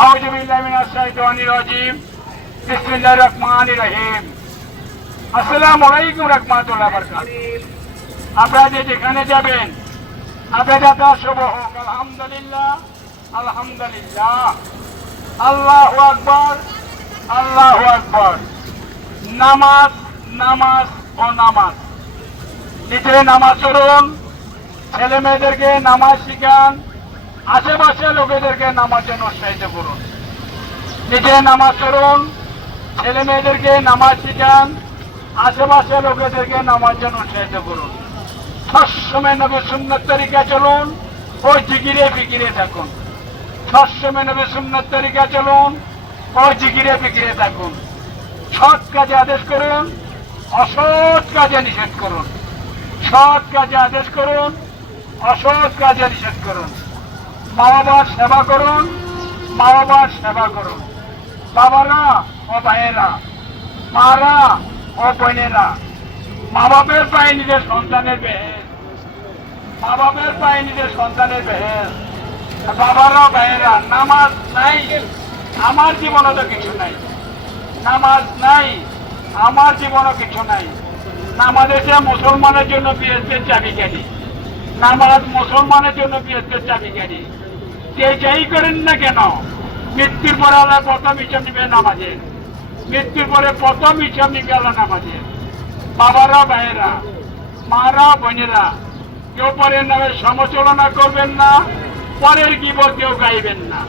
আউযু বিল্লাহি মিনাশ শাইতানির রাজিম বিসমিল্লাহির রহমানির রহিম আসসালামু আলাইকুম রাহমাতুল্লাহ বারাকাতুহু আপনারা যে যেখানে যাবেন আপনার যাত্রা শুভ হোক আলহামদুলিল্লাহ আলহামদুলিল্লাহ। আল্লাহু আকবার আল্লাহু আকবার। নামাজ নামাজ ও নামাজ। নিজে নামাজ পড়ুন ছেলে মেয়েদেরকে নামাজ শিখান আশেপাশে লোকেদেরকে নামাজ জন্য উৎসাহিত করুন নিজে নামাজ পড়ুন, ছেলে মেয়েদেরকে নামাজ শিখান, আশেপাশে লোকেদেরকে নামাজ জন্য উৎসাহিত করুন সবসময় নবী সুন্নত তরিকা চলুন, ওই জিগিরে ফিকিরে থাকুন। সবসময় নবী সুন্নত তরিকা চলুন, ওই জিগিরে ফিকিরে থাকুন। সৎ কাজে আদেশ করুন, অসৎ কাজে নিষেধ করুন। সৎ কাজে আদেশ করুন, অসৎ কাজে নিষেধ করুন। মা বাবার সেবা করুন মা বাবার সেবা করুন। বাবারা ও ভাইয়েরা, মারা ও বোনেরা মা বাপের পায়ে নিজের সন্তানের বেহেস। মা বাপের পায়ে নিজের সন্তানের বেহেস। বাবারা ভাইয়েরা, নামাজ নাই, আমার জীবনে তো কিছু নাই। নামাজ নাই, আমার জীবনও কিছু নাই। নামাজ এসে মুসলমানের জন্য বিএসপের চাবিকারি নামাজ মুসলমানের জন্য বিএসপের চাবিকারি যে যাই করেন না কেন, মৃত্যুর পরে আল্লাহ প্রথম হিসাব নিবে নামাজের। মৃত্যুর পরে প্রথম হিসাব নিবে আল্লাহ নামাজের। বাবারা, ভাইয়েরা, মারা, বোনেরা, কেউ পরের নামে সমালোচনা করবেন না, পরের গিবত কেউ গাইবেন না।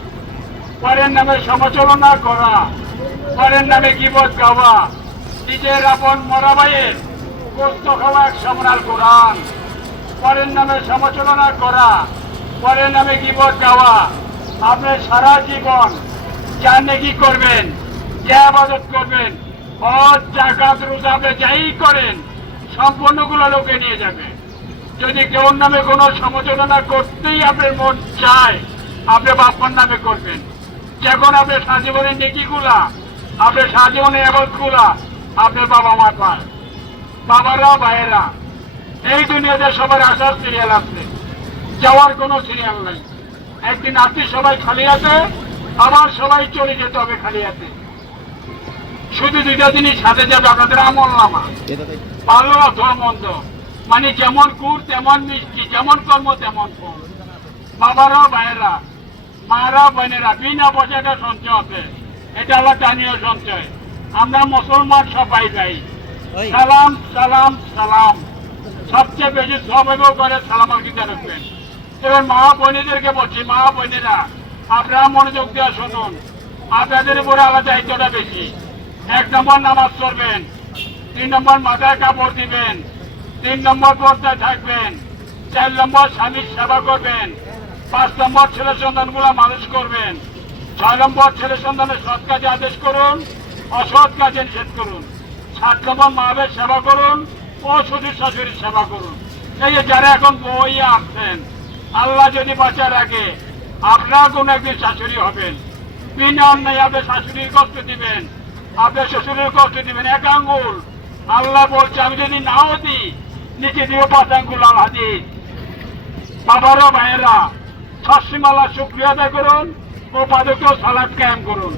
পরের নামে সমালোচনা করা, পরের নামে গিবত গাওয়া, নিজের আপন মরা ভাইয়ের গোস্ত খাওয়া এক সমরাল কোরআন। পরের নামে সমালোচনা করা, পরের নামে গিবত গাওয়া আপনি সারা জীবন যা নেকি করবেন যে আবাদত করবেন, হজ, জাকাত, রোজা, আপনি যাই করেন, সম্পূর্ণগুলো লোকে নিয়ে যাবে। যদি কেউ নামে কোনো সমালোচনা করতেই আপনার মন চায়, আপনি বাপ্পার নামে করবেন। যখন আপনি সাজীবনের নেকিগুলা আপনি সাজীবনের এবাদগুলা আপনার বাবা মা পায়। বাবারা, ভাইয়েরা এই দুনিয়াতে সবার আসার সিরিয়াল আছে। যাওয়ার কোনো সিরিয়াল নাই। একদিন আপনি সবাই খালি আছে আবার সবাই চলে যেতে হবে খালি আছে শুধু দুইটা জিনিস সাথে যাবে আপনাদের আমল নামা। ভালো অথবা মন্দ মানে যেমন কুর তেমন মিষ্টি যেমন কর্ম তেমন ফল। বাবারা ভাইয়েরা মারা বোনেরা বিনা পয়সাটা সঞ্চয় আছে। এটা আল্লাহ টানীয় সঞ্চয়। আমরা মুসলমান সবাই যাই। সালাম সালাম সালাম। সবচেয়ে বেশি সবাইও করে সালাম আকিদা রাখবেন এবার মা বোনেদেরকে বলছি, মা বোনেরা, আপনারা মনোযোগ দেওয়া শুনুন। আপনাদের উপরে আলাদা দায়িত্বটা বেশি। এক নম্বর নামাজ পড়বেন, তিন নম্বর মাথায় কাপড় দিবেন, তিন নম্বর পর্দায় থাকবেন, চার নম্বর স্বামীর সেবা করবেন, পাঁচ নম্বর ছেলে সন্তানগুলো মানুষ করবেন, ছয় নম্বর ছেলে সন্তানের সৎ কাজে আদেশ করুন, অসৎ কাজে নিষেধ করুন, সাত নম্বর মায়ের সেবা করুন শ্বশুর শাশুড়ির সেবা করুন। এই যারা এখন বই আসছেন আল্লাহ যদি বাঁচা রাখে আপনারা কোন একদিন শাশুড়ি হবেন। বিনা অন্যায় আপনার শাশুড়ির কষ্ট দিবেন আপনার শ্বশুরের কষ্ট দিবেন, এক আঙ্গুল। আল্লাহ বলছে, আমি যদি নাও দিই, নিচে দিয়ে পাঁচ আঙ্গুল দিই বাবারা, ভাইয়েরা সসীমালা শুক্রিয়া আদায় করুন ও পাদক সালাদ কায়েম করুন।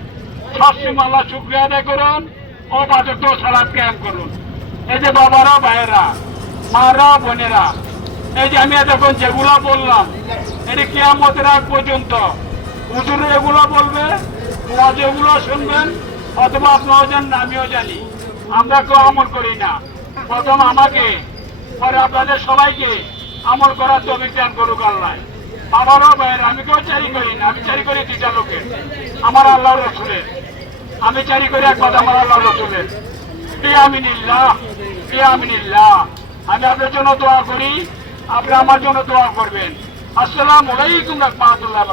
সসীমালা শুক্রিয়া আদায় করুন ও পাদক সালাদ কায়েম করুন। এই যে বাবারা, ভাইয়েরা, মারা, বোনেরা, এই যে আমি এতক্ষণ যেগুলো বললাম, এটি কেয়ামতের আগ পর্যন্ত। হুজুর এগুলো বলবে, ওয়াজ এগুলো শুনবেন, অথবা আপনারাও জানেন, আমিও জানি। আমরা কেউ আমল করি না। প্রথম আমাকে, পরে আপনাদের সবাইকে আমল করার তো অভিজ্ঞান করুক আল্লাহ। আমারও বাইরে আমি কেউ চারি করি না, আমি চারি করি দুইটা লোকের। আমার আল্লাহ রসুলের। আমি চারি করি এক কথা আমার আল্লাহ রসুলের। প্রিয়ামিনিল্লাহ আমি আপনার জন্য দোয়া করি আপনি আমার জন্য দোয়া করবেন। আসসালামু আলাইকুম রহমতুল্লাহ